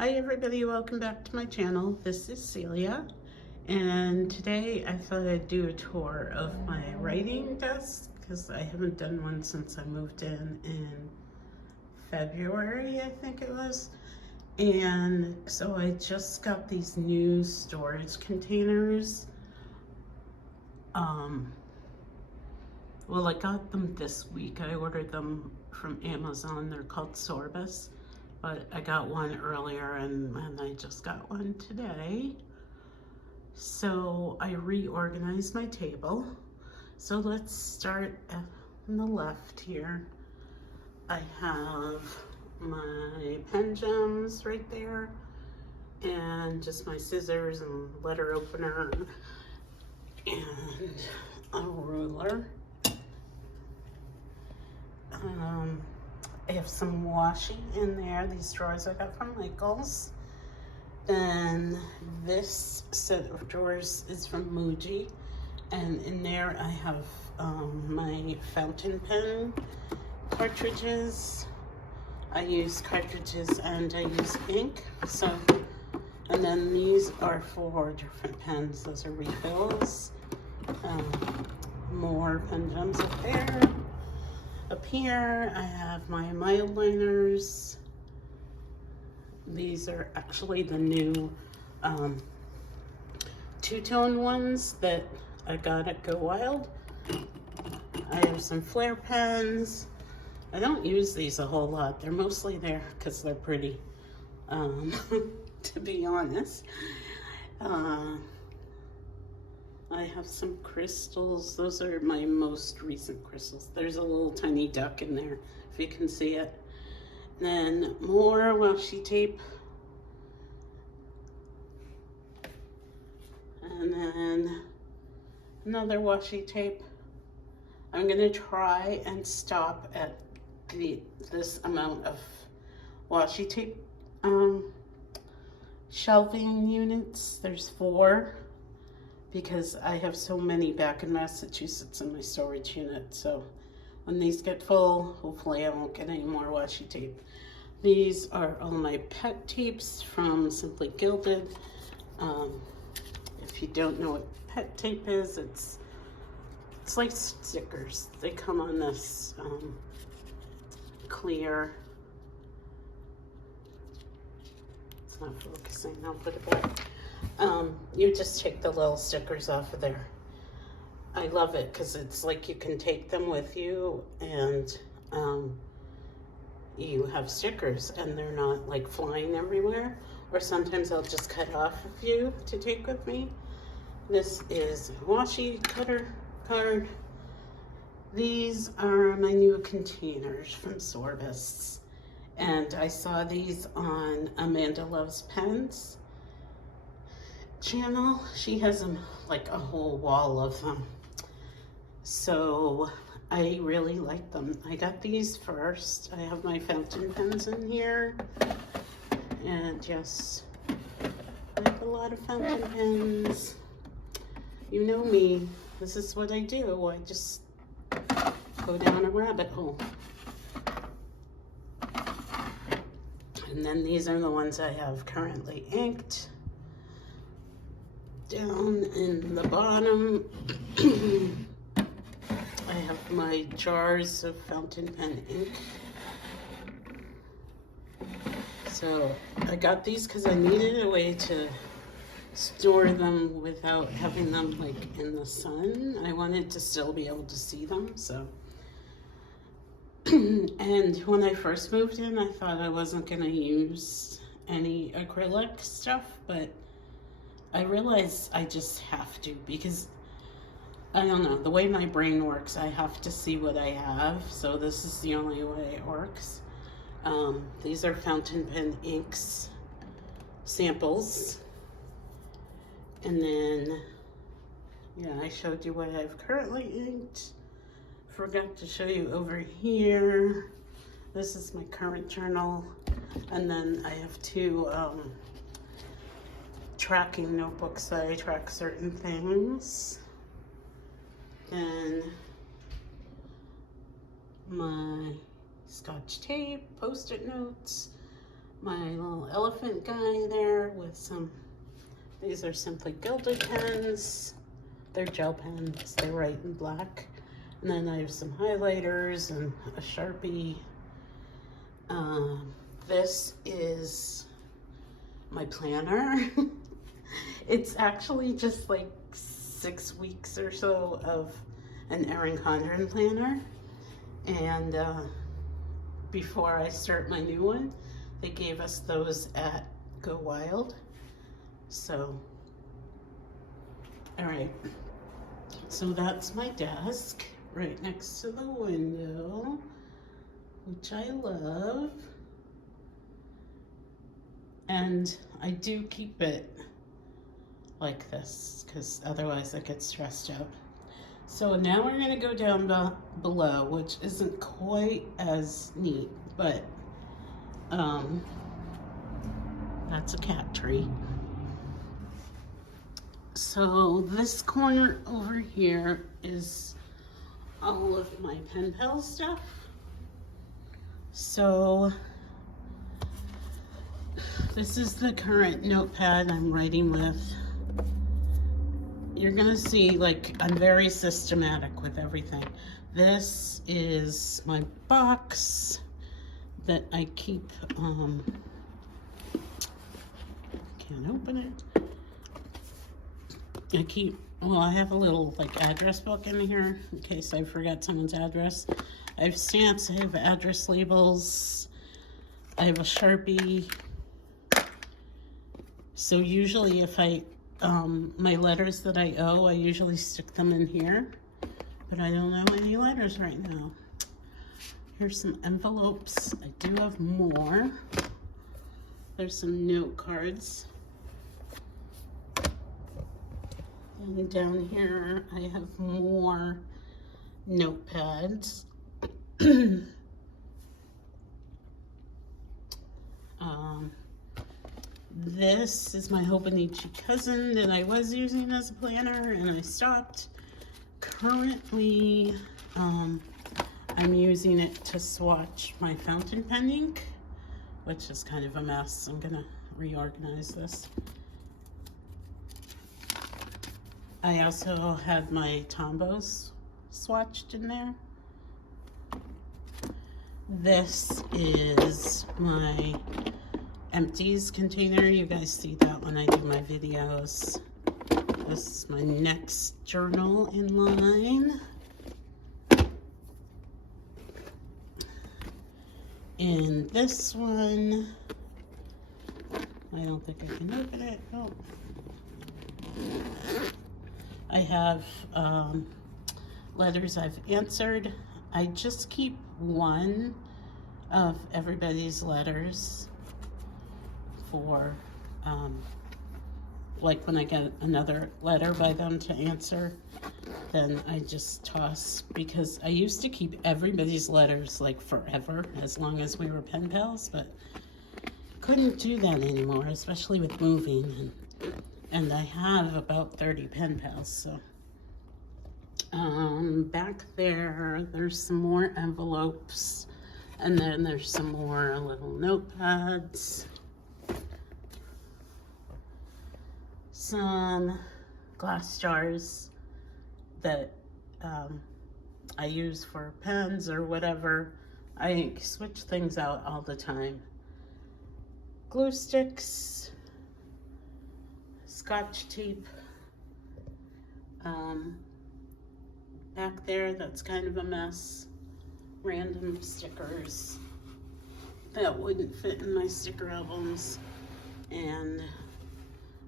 Hi everybody, welcome back to my channel. This is Celia, and today I thought I'd do a tour of my writing desk because I haven't done one since I moved in February, I think it was. And so I just got these new storage containers. Well, I got them this week. I ordered them from Amazon. They're called Sorbus. But I got one earlier and I just got one today. So I reorganized my table. So let's start on the left here. I have my pen gems right there and just my scissors and letter opener and a ruler. I have some washi in there. These drawers I got from Michael's. Then this set of drawers is from Muji. And in there I have my fountain pen cartridges. I use cartridges and I use ink. And then these are for different pens. Those are refills. More pen gems up there. Up here, I have my mild liners. These are actually the new two-tone ones that I got at Go Wild. I have some flare pens. I don't use these a whole lot. They're mostly there because they're pretty, to be honest. I have some crystals. Those are my most recent crystals. There's a little tiny duck in there, if you can see it. Then more washi tape. And then another washi tape. I'm gonna try and stop at this amount of washi tape shelving units. There's 4. Because I have so many back in Massachusetts in my storage unit. So when these get full, hopefully I won't get any more washi tape. These are all my pet tapes from Simply Gilded. If you don't know what pet tape is, it's like stickers. They come on this clear. It's not focusing, I'll put it back. You just take the little stickers off of there. I love it because it's like you can take them with you and you have stickers and they're not like flying everywhere. Or sometimes I'll just cut off a few to take with me. This is a washi cutter card. These are my new containers from Sorbus. And I saw these on Amanda Loves Pens channel. She has like a whole wall of them, so I really like them. I got these first. I have my fountain pens in here, and yes, I have a lot of fountain pens. You know me, this is what I do. I just go down a rabbit hole. And then these are the ones I have currently inked. Down in the bottom, I have my jars of fountain pen ink. So I got these because I needed a way to store them without having them like in the sun. I wanted to still be able to see them, so. And when I first moved in, I thought I wasn't gonna use any acrylic stuff, but I realize I just have to because, I don't know, the way my brain works, I have to see what I have. So this is the only way it works. These are fountain pen inks samples. And then, yeah, I showed you what I've currently inked. Forgot to show you over here. This is my current journal. And then I have 2 tracking notebooks that I track certain things. And my Scotch tape, Post-it notes, my little elephant guy there with some, these are Simply Gilded pens. They're gel pens, they write in black. And then I have some highlighters and a Sharpie. This is my planner. It's actually just like 6 weeks or so of an Erin Condren planner. And before I start my new one, they gave us those at Go Wild. So, all right. So that's my desk right next to the window, which I love. And I do keep it like this because otherwise I get stressed out. So now we're going to go down below, which isn't quite as neat, but that's a cat tree. So this corner over here is all of my pen pal stuff. So this is the current notepad I'm writing with. You're gonna see, like, I'm very systematic with everything. This is my box that I keep, can't open it. I have a little, like, address book in here in case I forgot someone's address. I have stamps, I have address labels, I have a Sharpie. So usually if my letters that I owe, I usually stick them in here, but I don't know any letters right now. Here's some envelopes. I do have more. There's some note cards. And down here, I have more notepads. This is my Hobonichi cousin that I was using as a planner and I stopped. Currently, I'm using it to swatch my fountain pen ink, which is kind of a mess. I'm gonna reorganize this. I also had my Tombos swatched in there. This is my empties container. You guys see that when I do my videos. This is my next journal in line. And this one, I don't think I can open it. Oh. I have letters I've answered. I just keep one of everybody's letters for like when I get another letter by them to answer, then I just toss, because I used to keep everybody's letters like forever, as long as we were pen pals, but couldn't do that anymore, especially with moving, and I have about 30 pen pals. So back there's some more envelopes, and then there's some more little notepads, some glass jars that I use for pens or whatever. I switch things out all the time. Glue sticks, Scotch tape. Back there, that's kind of a mess. Random stickers that wouldn't fit in my sticker albums. And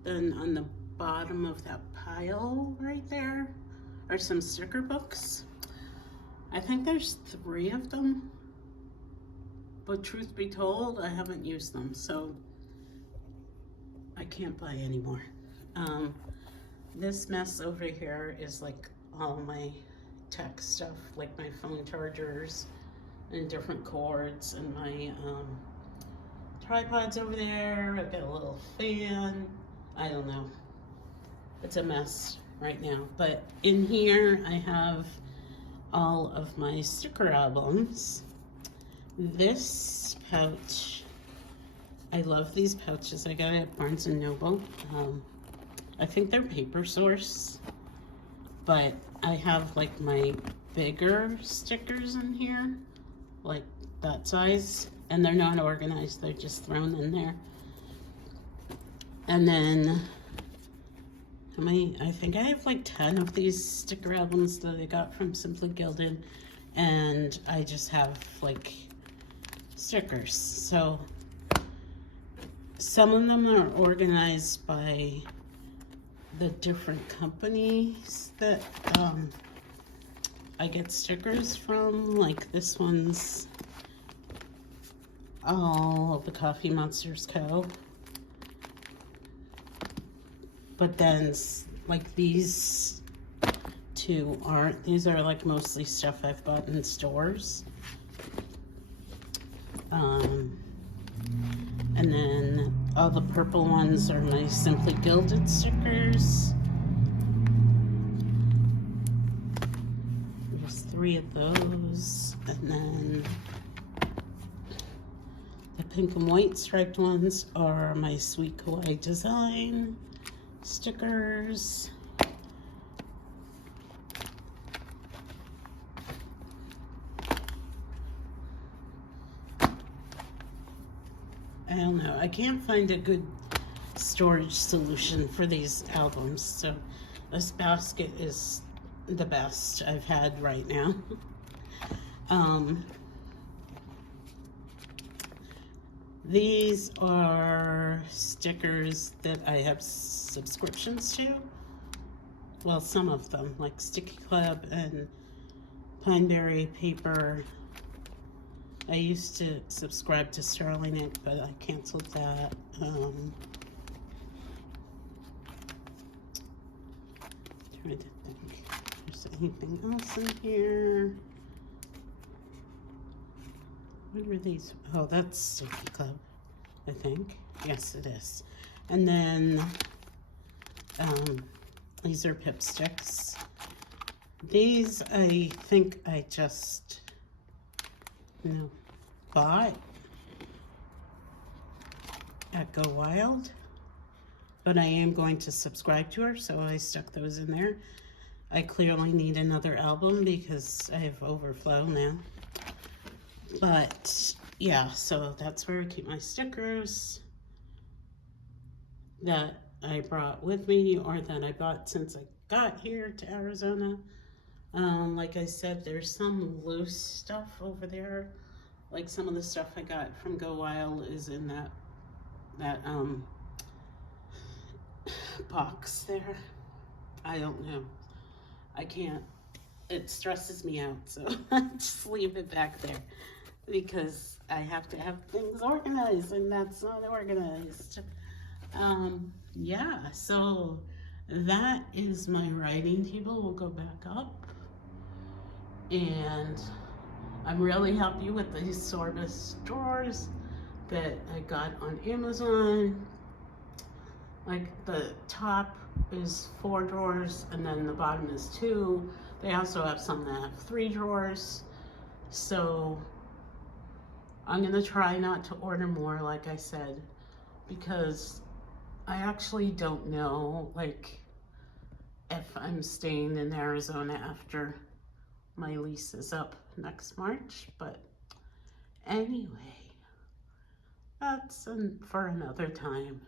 then on the bottom of that pile right there are some sticker books. I think there's 3 of them, but truth be told, I haven't used them, so I can't buy any more. This mess over here is like all my tech stuff, like my phone chargers and different cords, and my tripods over there. I've got a little fan. I don't know. It's a mess right now. But in here, I have all of my sticker albums. This pouch I love these pouches. I got it at Barnes & Noble. I think they're Paper Source, but I have like my bigger stickers in here, like that size, and they're not organized. They're just thrown in there. And then, how many? I think I have like 10 of these sticker albums that I got from Simply Gilded, and I just have like stickers. So some of them are organized by the different companies that I get stickers from. Like this one's all of the Coffee Monsters Co. But then like these two aren't. These are like mostly stuff I've bought in stores. And then all the purple ones are my Simply Gilded stickers. There's 3 of those. And then the pink and white striped ones are my Sweet Kawaii Design stickers. I don't know. I can't find a good storage solution for these albums, so this basket is the best I've had right now. These are stickers that I have subscriptions to. Well, some of them, like Sticky Club and Pineberry Paper. I used to subscribe to Sterling Ink, but I canceled that. Trying to think if there's anything else in here. What were these? Oh, that's Sticky Club, I think. Yes, it is. And then these are Pip Sticks. These I think I just bought at Go Wild, but I am going to subscribe to her, so I stuck those in there. I clearly need another album because I have overflow now. But yeah, so that's where I keep my stickers that I brought with me or that I bought since I got here to Arizona. Like I said, there's some loose stuff over there. Like some of the stuff I got from Go Wild is in that box there. I don't know. I can't. It stresses me out, so I just leave it back there because I have to have things organized, and that's not organized. Yeah, so that is my writing table. We'll go back up. And I'm really happy with these Sorbus drawers that I got on Amazon. Like the top is 4 drawers and then the bottom is 2. They also have some that have 3 drawers. So I'm gonna try not to order more, like I said, because I actually don't know like if I'm staying in Arizona after my lease is up next March. But anyway, that's for another time.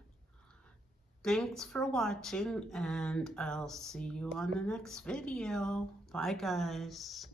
Thanks for watching, and I'll see you on the next video. Bye, guys.